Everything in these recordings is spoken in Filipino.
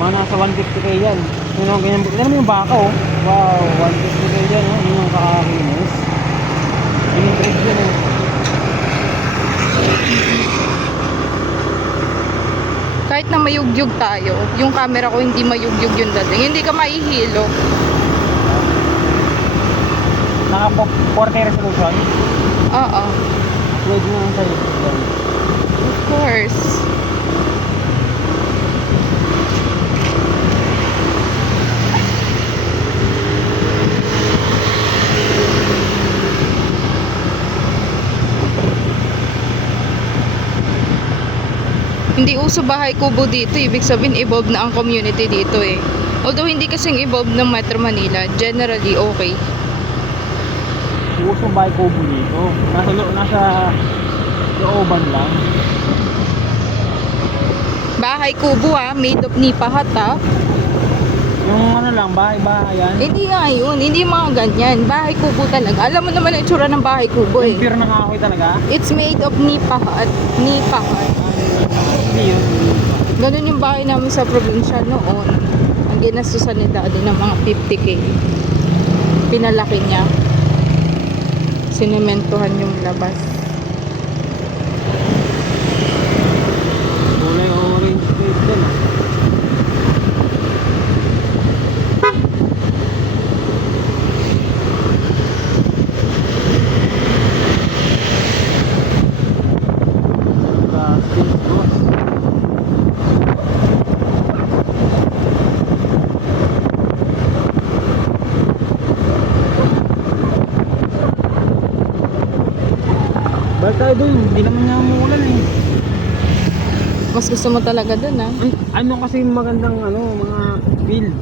Mga nasa 150k yan. Yun ang ganyan. Tignan mo yung baka oh. Wow, 150k yan oh. Yun yung kakakinis. Yun yung trade yun oh. Kahit na mayugyug tayo, yung camera ko hindi mayugyug yung dating. Hindi ka maihilo. Naka 4K resolution. Oo. Pwede na lang sa YouTube. Of course. Hindi uso bahay kubo dito, ibig sabihin evolve na ang community dito eh. Although hindi kasing evolve ng Metro Manila, generally okay. Uso bahay kubo dito. Nasa looban lang. Bahay kubo made of nipa hut Yung ano lang, bahay-bahayan. Hindi nga yun, hindi mga ganyan. Bahay kubo talaga. Alam mo naman ang itsura ng bahay kubo eh. Yung pure na kahoy talaga. It's made of nipa hut. Nipa hut. Hindi yun. Ganun yung bahay namin sa probinsya noon. Ang ginastusan ni daddy ng mga 50k. Pinalaki niya. Sinementohan yung labas. Kulay orange plate din. Plastic boss. Balik tayo dun, hindi naman nga umuulan eh. Mas gusto mo talaga dun Ay, ano kasi magandang mga field.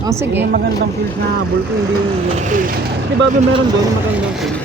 Oh, sige. Yung magandang field na habol ko, hindi yung ganito eh. Di ba meron doon yung magandang field?